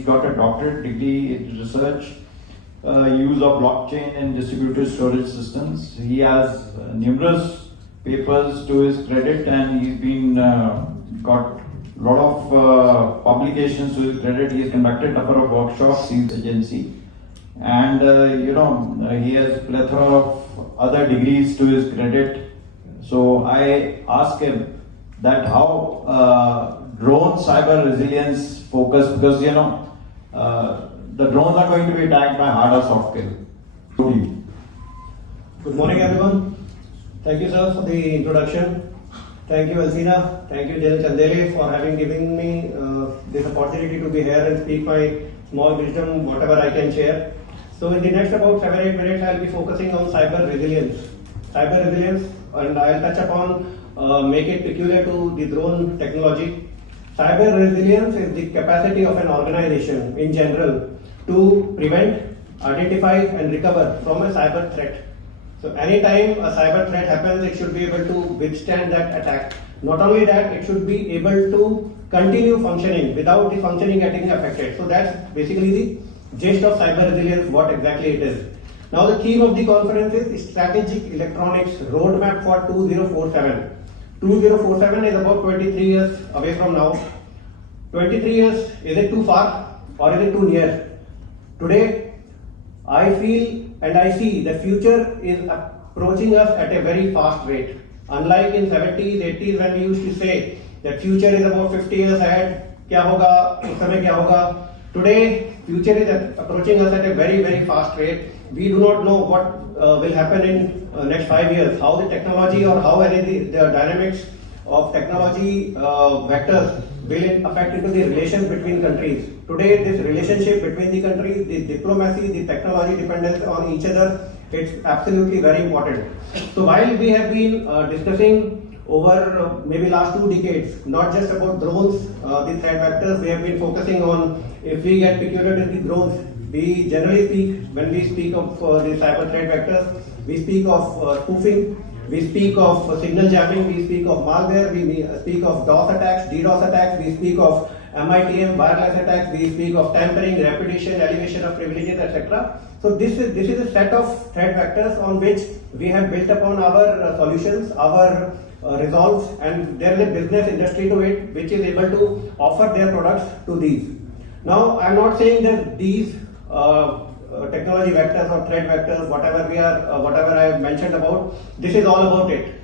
he's got a doctorate degree in research, use of blockchain and distributed storage systems. He has numerous papers to his credit, and he's been got a lot of publications to his credit. He has conducted a number of workshops in his agency, and he has a plethora of other degrees to his credit. So I asked him that how drone cyber resilience focus, because the drones are going to be attacked by hard or soft kill. Good morning, everyone. Thank you, sir, for the introduction. Thank you, Alcina. Thank you, Jen Chandele, for having given me this opportunity to be here and speak my small wisdom, whatever I can share. So in the next about 7-8 minutes, I'll be focusing on cyber resilience. Cyber resilience, and I'll touch upon make it peculiar to the drone technology. Cyber resilience is the capacity of an organization in general to prevent, identify and recover from a cyber threat. So anytime a cyber threat happens, it should be able to withstand that attack. Not only that, it should be able to continue functioning without the functioning getting affected. So that's basically the gist of cyber resilience, what exactly it is. Now the theme of the conference is Strategic Electronics Roadmap for 2047. 2047 is about 23 years away from now. 23 years, is it too far or is it too near? Today, I feel and I see the future is approaching us at a very fast rate. Unlike in 70s, 80s when we used to say that future is about 50 years ahead, kya hoga, us samay kya hoga. Today, future is approaching us at a very, very fast rate. We do not know what will happen in next 5 years, how the technology or how the dynamics of technology vectors will affect into the relations between countries. Today, this relationship between the countries, the diplomacy, the technology dependence on each other, it's absolutely very important. So while we have been discussing over maybe last 2 decades, not just about drones, the threat vectors, we have been focusing on if we get peculiar to the drones. We generally speak, when we speak of the cyber threat vectors, we speak of spoofing, we speak of signal jamming, we speak of malware, we speak of DOS attacks, DDoS attacks, we speak of MITM, wireless attacks, we speak of tampering, repetition, elevation of privileges, etc. So this is a set of threat vectors on which we have built upon our solutions, our resolves, and there is a business industry to it which is able to offer their products to these. Now, I'm not saying that these technology vectors or threat vectors, whatever I have mentioned about, this is all about it.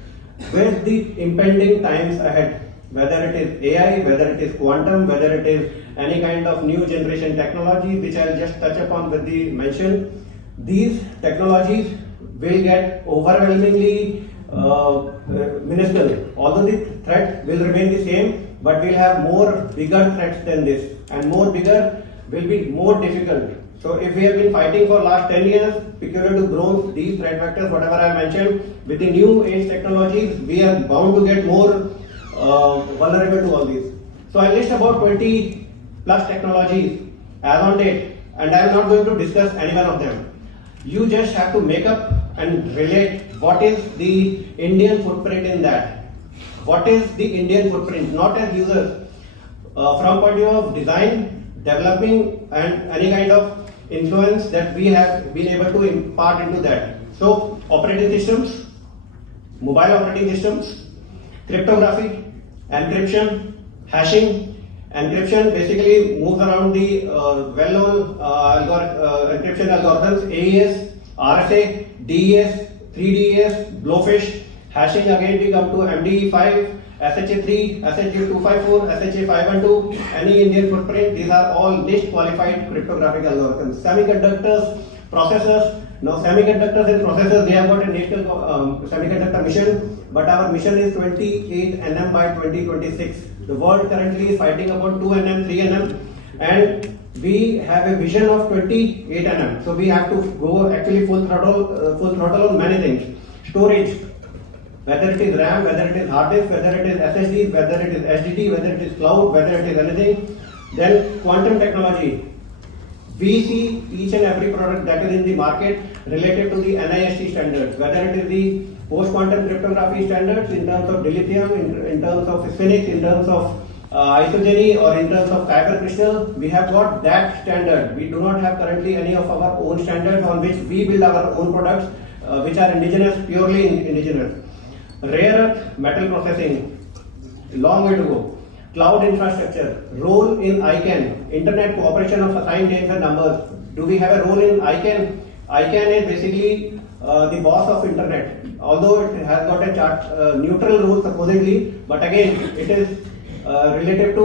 Where's the impending times ahead? Whether it is AI, whether it is quantum, whether it is any kind of new generation technology, which I'll just touch upon with the mention, these technologies will get overwhelmingly minuscule. Although the threat will remain the same, but we'll have more bigger threats than this, and more bigger will be more difficult. So if we have been fighting for last 10 years, peculiar to drones, these threat vectors, whatever I mentioned, with the new age technologies, we are bound to get more vulnerable to all these. So I list about 20 plus technologies as on date, and I am not going to discuss any one of them. You just have to make up and relate what is the Indian footprint in that. What is the Indian footprint, not as users, from point of view of design, developing, and any kind of influence that we have been able to impart into that. So operating systems, mobile operating systems, cryptography, encryption, hashing. Encryption basically moves around the well-known encryption algorithms, AES, RSA, DES, 3DES, Blowfish. Hashing, again we come to MD5, SHA3, SHA254, SHA512, any Indian footprint. These are all NIST qualified cryptographic algorithms. Semiconductors, processors. Now semiconductors and processors, they have got a national semiconductor mission, but our mission is 28 nm by 2026. The world currently is fighting about 2 nm, 3 nm, and we have a vision of 28 nm. So we have to go actually full throttle on many things. Storage, whether it is RAM, whether it is hard disk, whether it is SSD, whether it is SDD, whether it is cloud, whether it is anything. Then quantum technology. We see each and every product that is in the market related to the NIST standards, whether it is the post-quantum cryptography standards in terms of dilithium, in terms of physics, in terms of isogeny or in terms of Kyber crystal, we have got that standard. We do not have currently any of our own standards on which we build our own products, which are indigenous, purely indigenous. Rare earth metal processing, long way to go. Cloud infrastructure, role in ICANN, internet cooperation of assigned names and numbers. Do we have a role in ICANN? ICANN is basically the boss of internet, although it has got a neutral role supposedly, but again it is relative to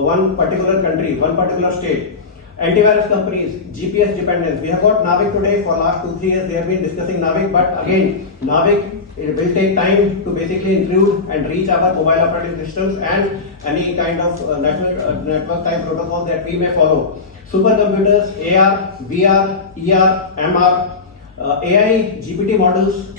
one particular country, one particular state. Antivirus companies, GPS dependence. We have got Navic today. For last 2-3 years they have been discussing Navic, but again Navic, it will take time to basically intrude and reach our mobile operating systems and any kind of network type protocols that we may follow. Supercomputers, AR, VR, ER, MR, AI GPT models.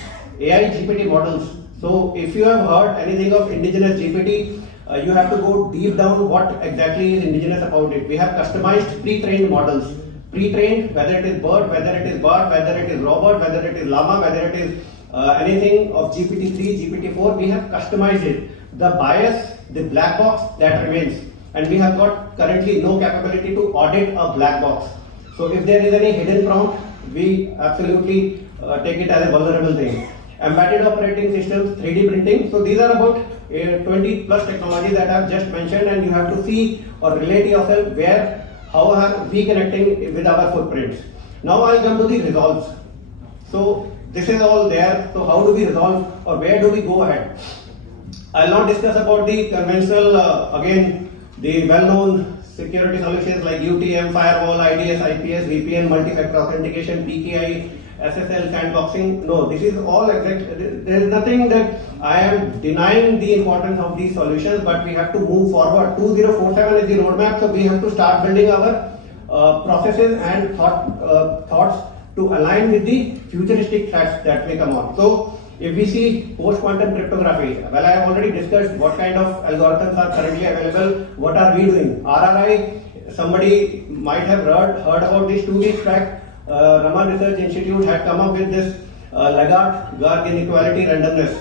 So if you have heard anything of indigenous GPT, you have to go deep down what exactly is indigenous about it. We have customized pre-trained models. Pre-trained, whether it is bird, whether it is bard, whether it is robot, whether it is llama, whether it is anything of GPT-3, GPT-4, we have customized it. The bias, the black box, that remains. And we have got currently no capability to audit a black box. So if there is any hidden prompt, we absolutely take it as a vulnerable thing. Embedded operating systems, 3D printing. So these are about 20 plus technologies that I have just mentioned, and you have to see or relate yourself how are we connecting with our footprints. Now I'll come to the resolves. So this is all there. So how do we resolve or where do we go ahead? I'll not discuss about the conventional, again, the well-known security solutions like UTM, firewall, IDS, IPS, VPN, multi-factor authentication, PKI, SSL, sandboxing. No, this is all exact. There is nothing that I am denying the importance of these solutions, but we have to move forward. 2047 is the roadmap, so we have to start building our processes and thoughts to align with the futuristic threats that may come on. So if we see post-quantum cryptography, well, I have already discussed what kind of algorithms are currently available. What are we doing? RRI, somebody might have heard about this 2 weeks back. Raman Research Institute had come up with this Lagarde inequality randomness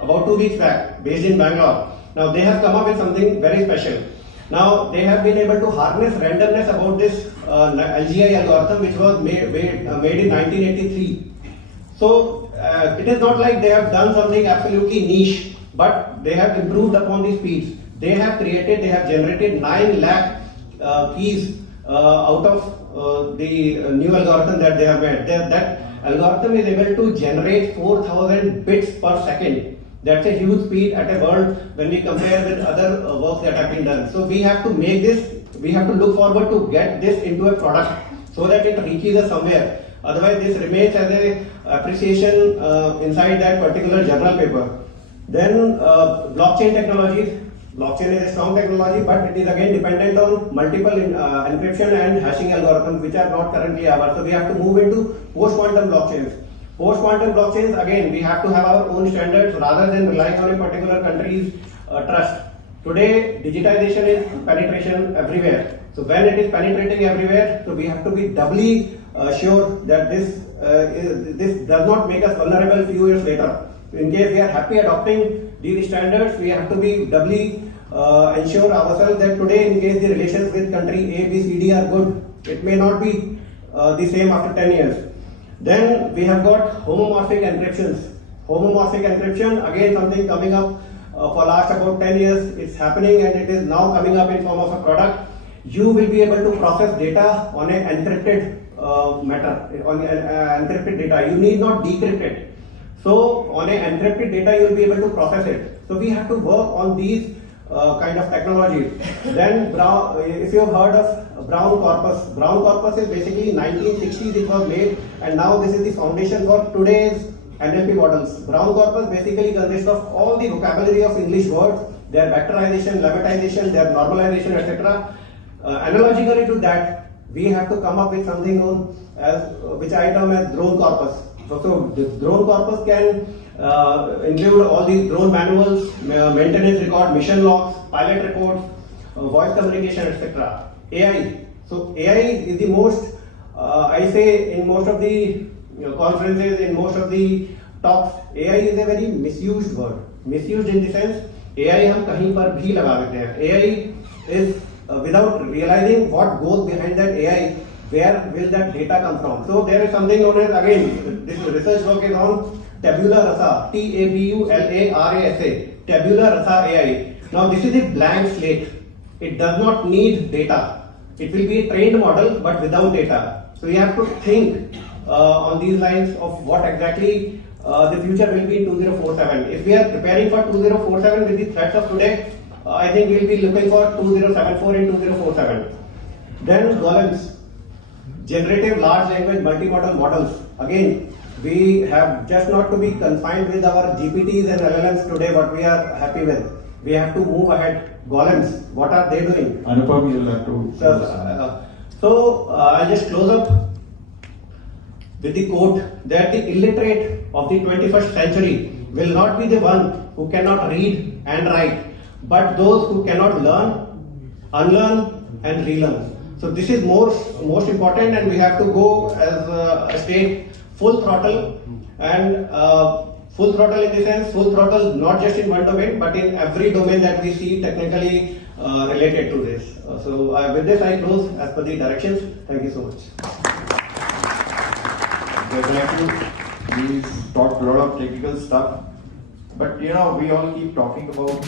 about 2 weeks back, based in Bangalore. Now they have come up with something very special. Now they have been able to harness randomness about this LGI algorithm, which was made in 1983. So it is not like they have done something absolutely niche, but they have improved upon the speeds. They have generated 9 lakh keys out of the new algorithm that they have made. That algorithm is able to generate 4,000 bits per second. That's a huge speed at a world when we compare with other works that have been done. So we have to make this, we have to look forward to get this into a product so that it reaches us somewhere. Otherwise, this remains as a appreciation inside that particular journal paper. Then blockchain technologies. Blockchain is a strong technology, but it is again dependent on multiple encryption and hashing algorithms, which are not currently ours. So we have to move into post-quantum blockchains. Post-quantum blockchains, again, we have to have our own standards rather than relying on a particular country's trust. Today, digitization is penetration everywhere. So when it is penetrating everywhere, so we have to be doubly sure that this does not make us vulnerable few years later. So in case we are happy adopting these standards, we have to be doubly ensure ourselves that today, in case the relations with country A, B, C, D are good, it may not be the same after 10 years. Then we have got homomorphic encryptions. Homomorphic encryption, again something coming up for last about 10 years. It's happening and it is now coming up in form of a product. You will be able to process data on an encrypted encrypted data. You need not decrypt it. So on an encrypted data, you will be able to process it. So we have to work on these kind of technologies. Then if you have heard of brown corpus. Brown corpus is basically 1960s it was made, and now this is the foundation for today's NLP models. Brown corpus basically consists of all the vocabulary of English words, their vectorization, lemmatization, their normalization, etc. Analogically to that, we have to come up with something known as, which I term as drone corpus. So the drone corpus can include all the drone manuals, maintenance record, mission logs, pilot reports, voice communication, etc. AI. So AI is the most, I say in most of the conferences, in most of the talks, AI is a very misused word. Misused in the sense, AI हम कहीं पर भी लगा देते हैं. AI is without realizing what goes behind that AI, where will that data come from? So there is something known as, again, this research work is on TABULA RASA, TABULA RASA, TABULA RASA AI. Now this is a blank slate. It does not need data. It will be a trained model but without data. So you have to think on these lines of what exactly the future will be in 2047. If we are preparing for 2047 with the threats of today, I think we'll be looking for 2074 and 2047. Then golems, generative large language multimodal models. Again, we have just not to be confined with our GPTs and LLMs today, what we are happy with. We have to move ahead. Golems, what are they doing? Anupam, you'll have to. So I'll just close up with the quote that the illiterate of the 21st century will not be the one who cannot read and write, but those who cannot learn, unlearn and relearn. So this is most important, and we have to go as a state full throttle, and full throttle in the sense, full throttle not just in one domain but in every domain that we see technically related to this. So with this I close as per the directions. Thank you so much. Thank you. We talked a lot of technical stuff, but we all keep talking about